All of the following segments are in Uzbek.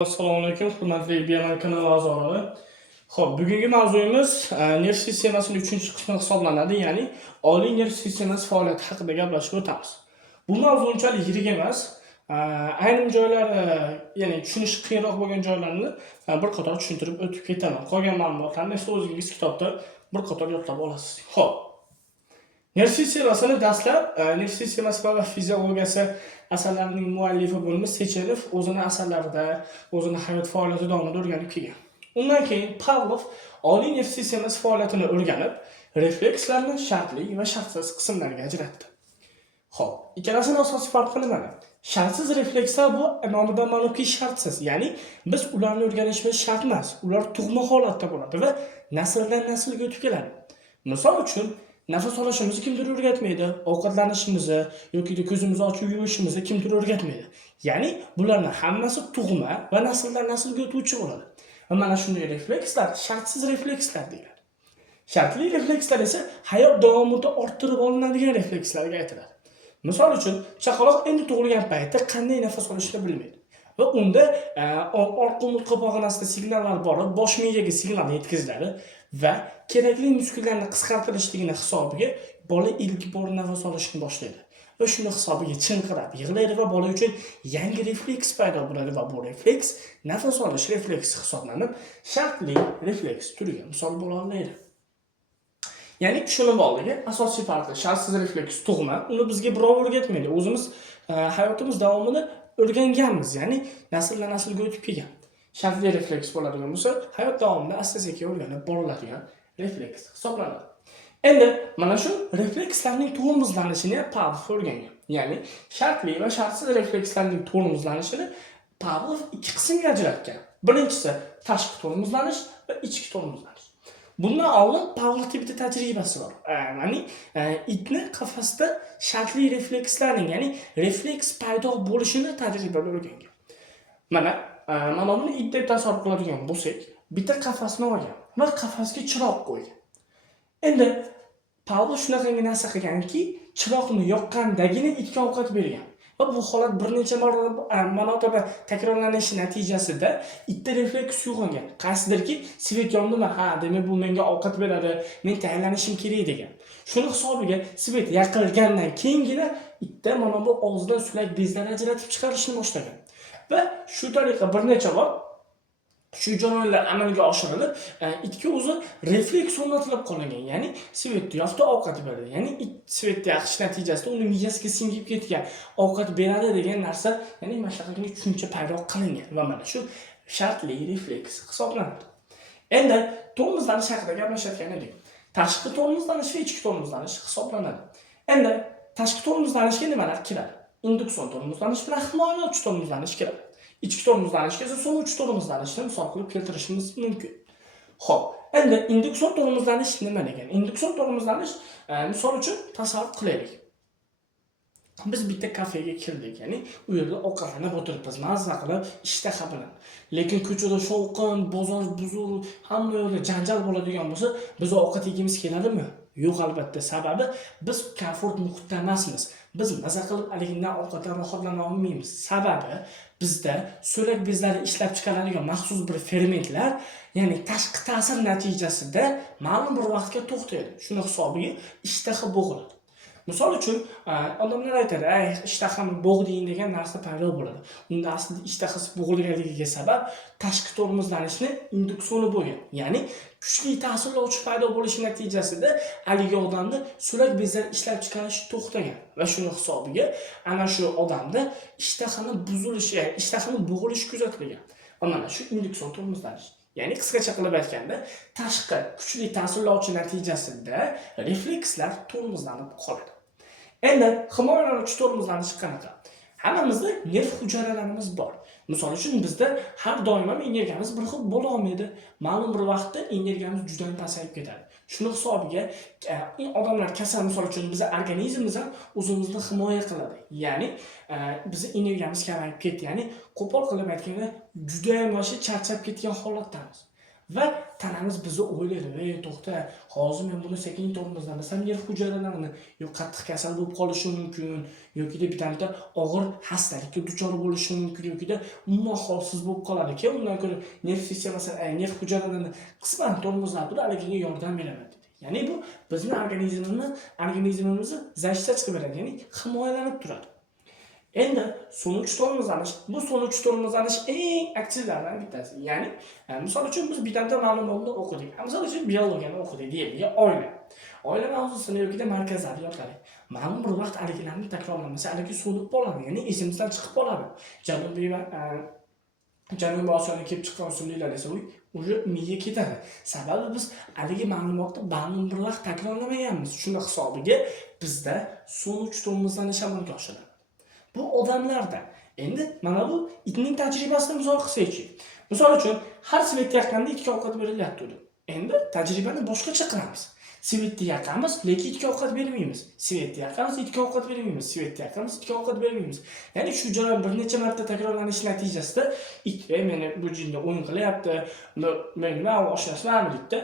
Assalomu alaykum, hurmatli Biyaman kanali a'zolari. Xo'p, bugungi mavzuyimiz nerv sistemasining 3-qismi hisoblanadi, ya'ni oliy nerv sistemasi faoliyati haqida gaplashib o'tamiz. Bu mavzu unchalik yirik emas. Ayrim joylari, ya'ni tushunish qiyinroq bo'lgan joylarni bir qator tushuntirib o'tib ketaman. Qolgan ma'lumotlarni esa o'zingiz kitobda bir qator yodlab olasiz. Xo'p. Nerv sistemasini dastlab nerv sistemasi va fiziologiyasi asarlarining muallifi bo'lmish Sechenov o'zini asarlarida, o'zini hayot faoliyati davomida o'rganib kelgan. Undan keyin Pavlov oliy nerv sistemasi faoliyatini o'rganib, reflekslarni shartli va shartsiz qismlarga ajratdi. Xo'p, ikkalasining asosiy farqi nimada? Shartsiz reflekslar bu nomidan ma'lumki shartsiz, ya'ni biz ularni o'rganishimiz shart emas. Ular tug'ma holatda bo'ladi va nasldan naslga o'tib keladi. Misol uchun, nafas olishimizni kimdir o'rgatmaydi, ovqatlanishimizni yoki ko'zimizni ochib yumishimizni kimdir o'rgatmaydi. Ya'ni bularning hammasi tug'ma va nasldan naslga o'tuvchi bo'ladi. Va mana shunday reflekslar shartsiz reflekslar deyiladi. Shartli reflekslar esa hayot davomida orttirib olinadigan reflekslarga aytiladi. Misol uchun, chaqaloq endi tug'ilgan paytda qanday nafas olishni bilmaydi. Va unda orqa umurtqa pog'onasida signallar borib, bosh miyaga signal yetkaziladi va kerakli muskullarni qisqartirishligini hisobiga bola ilk bor nafas olishni boshlaydi. Va shuni hisobiga chinqirab yig'laydi va bola uchun yangi refleks paydo bo'ladi va bu refleks nafas olish refleksi hisoblanib, shartli refleks turiga misol bo'la oladi. Ya'ni tushunib oldik, asosiy farqi shartsiz refleks tug'ma, uni bizga birov o'rgatmaydi. O'zimiz hayotimiz davomida o'rganganmiz, ya'ni nasldan naslga o'tib kelgan. Shartli refleks bo'ladigan bo'lsa, hayot davomida asta-sekin o'rganib boriladigan refleks hisoblanadi. Endi mana shu reflekslarning tormozlanishini Pavlov o'rgangan. Ya'ni shartli va shartsiz reflekslarning tormozlanishini Pavlov ikki qismga ajratgan. Birinchisi tashqi tormozlanish va ichki tormozlanish. Bundan oldin Pavlov bitta tajribasi bor. Ya'ni itni qafasda shartli reflekslarning, ya'ni refleks paydo bo'lishini tajribada o'rgangan. Mana buni it deb tasavvur qiladigan bo'lsak, bitta qafasni olgan va qafasga chiroq qo'ygan. Endi Pavlov shunaqangi narsa qilganki, chiroqni yoqqandagina itga ovqat bergan. Va bu holat bir necha marotaba takrorlanishi natijasida itda refleks uyg'ongan. Qaysidirki, svet yondimi, demak bu menga ovqat beradi, men tayyorlanishim kerak degan. Shuni hisobiga svet yaqilgandan keyingina itda mana bu og'zidan sulak bezlarni ajratib chiqarishni boshlagan. Va shu tariqa bir necha bor shu jarayonlar amalga oshirilib, itga o'zi refleks o'rnatilib qolgan. Ya'ni svetda yoqda ovqat beradi. Ya'ni it svetda yaqish natijasida uni miyasiga singib ketgan ovqat beradi degan narsa, ya'ni mashaqatli tushuncha paydo qilingan va mana shu shartli refleks hisoblanadi. Endi tormozlanish haqida gaplashayotgan edik. Tashqi tormozlanish va ichki tormozlanish hisoblanadi. Endi tashqi tormozlanishga nimalar kiradi? Induksion tormozlanish bilan himoyalovchi tormozlanish kiradi. İchki tormozlanishga esa so'nggi tormozlanishni misol qilib keltirishimiz mumkin. Xo'p, endi induksion tormozlanish nima degan? Induksion tormozlanish misol uchun tasavvur qilaylik. Biz bitta kafega kirdik, ya'ni u yerda ovqatlanib o'tiribmiz, mazza qilib, ishtaha bilan. Lekin ko'chada shovqin, bozor buzur, hamma yoqda janjal bo'ladigan bo'lsa, biz ovqat yegimiz keladimi? Yo'q, albatta. Sababi biz komfort muhitda emasmiz. Biz maza qilib aligindan ovqatdan rohatlana olmaymiz. Sababi bizda so'lak bezlari ishlab chiqaradigan maxsus bir fermentlar, ya'ni tashqi ta'sir natijasida ma'lum bir vaqtga to'xtaydi. Shuni hisobiga ishtaha bo'g'iladi. Misol uchun, odamlar aytadi, ishtahani bo'g'ding degan narsa paydo bo'ladi. Unda aslida ishtahasi bo'g'ilganligiga sabab tashqi tormozlanishni induksioni bo'lgan. Ya'ni kuchli ta'sirlovchi paydo bo'lishi natijasida haligi odamda so'lak bezlari ishlab chiqarish to'xtagan va shuni hisobiga ana shu odamda ishtahani buzilishi, ishtahani bo'g'ilishi kuzatilgan. Va mana shu induksion tormozlanish. Ya'ni qisqacha qilib aytganda, tashqi kuchli ta'sirlovchi natijasida reflekslar tormozlanib qoladi. Endi himoyalovchi tormozlanish qanaqa? Hammamizda nerv hujayralarimiz bor. Misol uchun bizda har doim ham energiyamiz bir xil bo'la olmaydi. Ma'lum bir vaqtda energiyamiz juda pasayib ketadi. Shuni hisobiga odamlar kasal, misol uchun bizning organizmimiz ham o'zimizni himoya qiladi. Ya'ni bizning energiyamiz kamayib ketdi. Ya'ni qo'pol qilib aytganda, juda ham yoshi charchab ketgan holatdamiz. va tanamiz bizni o'ylaydi, "Ey, to'xta, hozir men buni sekin tormozlamasam yer hujayralarini yo qattiq kasal bo'lib qolishi mumkin, yoki bitta og'ir xastalikka duchor bo'lishi mumkin, yoki umuman holsiz bo'lib qoladi-ki, undan ko'ra nerv sistemasi, nerv hujayralarini qisman tormozlab turib haligiga yordam beraman" dedi. Ya'ni bu bizni organizmimizni защитать qilib beradi, ya'ni himoyalanib turadi. Endi so'nggi tormozlanish, bu so'nggi tormozlanish eng aktivlardan bittasi. Ya'ni, misol uchun biz bitta ma'lumotni o'qidik. Misol uchun biologiyani o'qidik deylik, oila. Oila mavzusini yoki markazlari yodladik. Ma'lum bir vaqt haligilarni takrorlamasa, haligi so'nib qoladi, ya'ni esimizdan chiqib qoladi. Janubiy Osiyodan kelib chiqqan o'simliklar esa уже miyaga ketadi. Sababi biz haligi ma'lumotni ma'lum bir vaqt takrorlamaganmiz. Shuni hisobiga bizda so'nggi tormozlanish amalga oshadi. Bu odamlarda. Endi mana bu itning tajribasini misol qilsak-chi. Misol uchun har svetga yaqinda itga ovqat berilyapti edi. Endi tajribani boshqacha qilamiz. Svetga yaqinmiz, lekin itga ovqat bermaymiz. Svetga yaqinmiz, itga ovqat bermaymiz. Svetga yaqinmiz, itga ovqat bermaymiz. Ya'ni shu jarayon bir necha marta takrorlanishi natijasida it meni bu jinga o'yin qilyapti, men nima oshnasam deydi.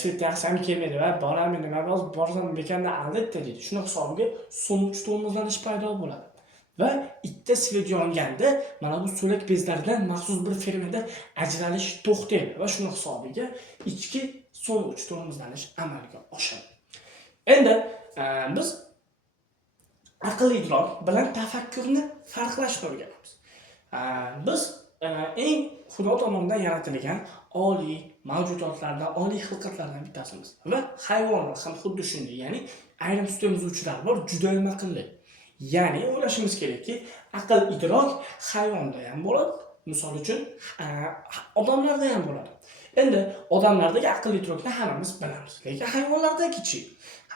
Svetga yaqsam kelmaydi va boraman, nima borsam bekanda albatta deydi. Shuni hisobiga so'nggi tormozlanish paydo bo'ladi. Va itda svet yonganda mana bu so'lak bezlaridan maxsus bir fermentlar ajralish to'xtaydi va shuni hisobiga ichki so'nggi tormozlanish amalga oshadi. Endi biz aqliy idrok bilan tafakkurni farqlashni o'rganamiz. Biz eng Xudo tomonidan yaratilgan oliy mavjudotlardan, oliy xilqatlardan bittasimiz va hayvonlar ham xuddi shunday. Ya'ni ayrim sutemizuvchilar bor, juda ham aqlli. Ya'ni o'ylashimiz kerakki, aql idrok hayvonda ham bo'ladi. Misol uchun, odamlarda ham bo'ladi. Endi odamlardagi aql idrokni hammamiz bilamiz, lekin hayvonlardagi-chi?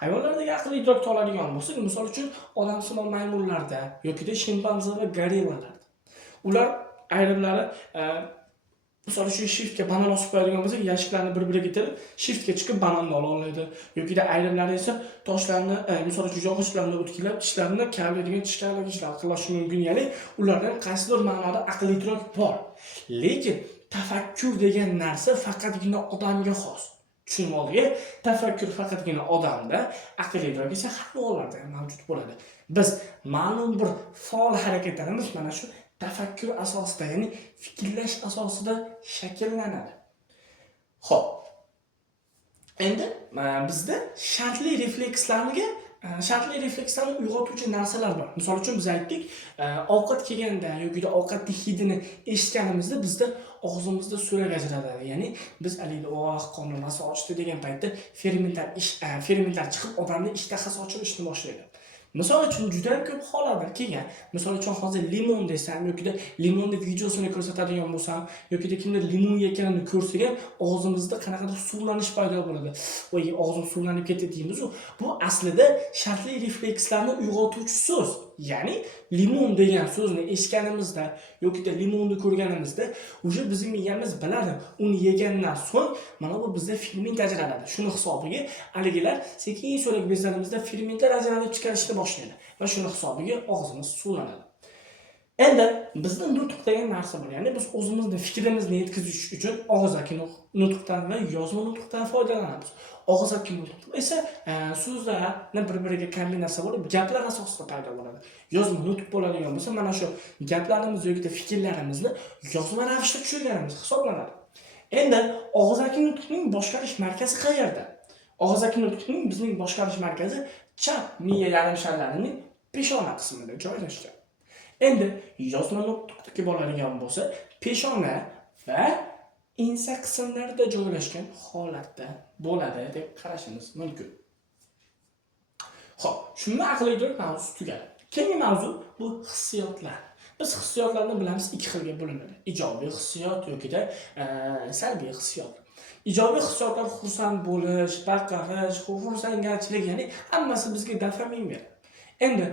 Hayvonlardagi aql idrokni oladigan bo'lsak, misol uchun odamsimon maymunlarda yoki shimpanze va gorillalarda. Ular ayrimlari misol uchun shiftga banan osib qo'yadigan bo'lsak, yashiklarni bir-biriga terib, shiftga chiqib bananni ola oladi. Yoki ayrimlari esa toshlarni, misol uchun yog'ochlarni o'tkilab, tishlarini kavlaydigan tishlarni qilishi mumkin. Ya'ni ulardan qaysidir ma'noda aql idrok bor. Lekin tafakkur degan narsa faqatgina odamga xos. Tushunmoqli, tafakkur faqatgina odamda, aql idrok esa hayvonlarda ham mavjud bo'ladi. Biz ma'lum bir faol harakatlarimiz mana shu tafakkur asosida, ya'ni fikrlash asosida shakllanadi. Xo'p. Endi bizda shartli reflekslarni uyg'otuvchi narsalar bor. Misol uchun biz aytdik, ovqat kelganda yoki ovqatning hidini eshitganimizda bizda og'zimizda so'lak ajraladi. Ya'ni biz alayda qornimiz ochdi degan paytda fermentlar chiqib odamning ishtahasi ochilishni boshlaydi. Misol uchun juda ko'p holatlar kelgan. Misol uchun hozir limon desam yoki limonni videosini ko'rsatadigan bo'lsam yoki kimdir limon yeganini ko'rsak ham og'zimizda qanaqadir suvlanish paydo bo'ladi. Voy, og'zim suvlanib ketdi deymiz. Bu aslida shartli reflekslarni uyg'otuvchi so'z. Ya'ni limon degan so'zni eshitganimizda yoki limonni ko'rganimizda o'sha bizning miyamiz biladi. Uni yegandan so'ng mana bu bizda ferment ajraladi. Shuni hisobiga haligilar sekin so'lak bezlarimizda fermentlar ajralib chiqarishni boshlaydi va shuni hisobiga og'zimiz suvlanadi. Endi bizda nutq degan narsa bor. Ya'ni biz o'zimizning fikrimizni yetkazish uchun og'zaki nutqdan va yozma nutqdan foydalanamiz. Og'zaki nutq esa so'zlarni bir-biriga kombinatsiya bo'lib, gaplar asosida paydo bo'ladi. Yozma nutq bo'ladigan bo'lsa, mana shu gaplarimiz yoki fikrlarimizni yozma ravishda tushirganimiz hisoblanadi. Endi og'zaki nutqning boshqarish markazi qayerda? Og'zaki nutqning bizning boshqarish markazi chap miya yarim sharlarining peshona qismida joylashgan. Endi yozma nutqga bo'ladigan bo'lsa, peshona va ensa qismlarida joylashgan holatda bo'ladi deb qarashimiz mumkin. Xo'p, shunda aqliy idrok mavzusi tugadi. Keyingi mavzu bu hissiyotlar. Biz hissiyotlarni bilamiz, ikki xilga bo'linadi. Ijobiy hissiyot yoki salbiy hissiyot. Ijobiy hissiyotlar xursand bo'lish, baqirish, xursandchilik, ya'ni hammasi bizga dopamin beradi. Endi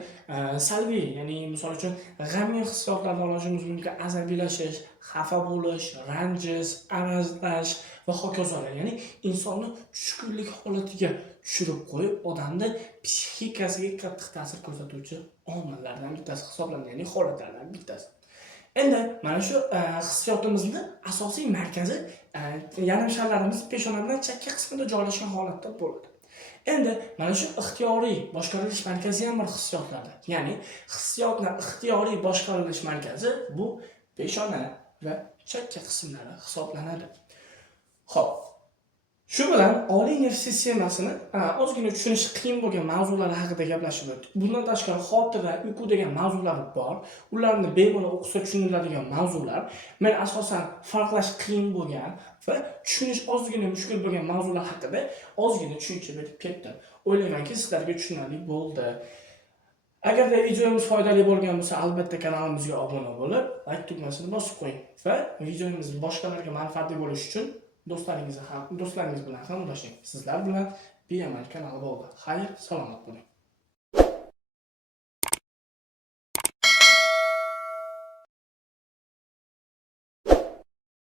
salbiy, ya'ni misol uchun g'amgin hissiyotlarni olishimiz mumkin, asabiylashish, xafa bo'lish, ranjish, arazlash va hokazolar. Ya'ni insonni tushkunlik holatiga tushirib qo'yib, odamning psixikasiga qattiq ta'sir ko'rsatuvchi omillardan bittasi hisoblanadi, ya'ni holatlardan bittasi. Endi mana shu hissiyotimizni asosiy markazi yarim sharlarimiz peshonadan chakka qismida joylashgan holatda bo'ladi. Endi mana shu ixtiyoriy boshqarilish markazi ham bir hissiyotlarda. Ya'ni hissiyotning ixtiyoriy boshqarilish markazi bu peshona va chakka qismlari hisoblanadi. Xo'p, shu bilan oliy nerv sistemasini ozgina tushunish qiyin bo'lgan mavzular haqida gaplashib o'tdik. Bundan tashqari xotira, uyqu degan mavzular bor. Ularni bemalol o'qisa tushuniladigan mavzular. Men asosan farqlash qiyin bo'lgan va tushunish ozgina mushkul bo'lgan mavzular haqida ozgina tushuncha berib ketdim. O'ylaymanki, sizlarga tushunarli bo'ldi. Agarda videomiz foydali bo'lgan bo'lsa, albatta kanalimizga obuna bo'lib, like tugmasini bosib qo'ying va videomiz boshqalarga manfaatli bo'lishi uchun do'stlaringiz bilan ham ulashing. Sizlar bilan Beamal kanali bo'ldi. Xayr, salomat bo'ling.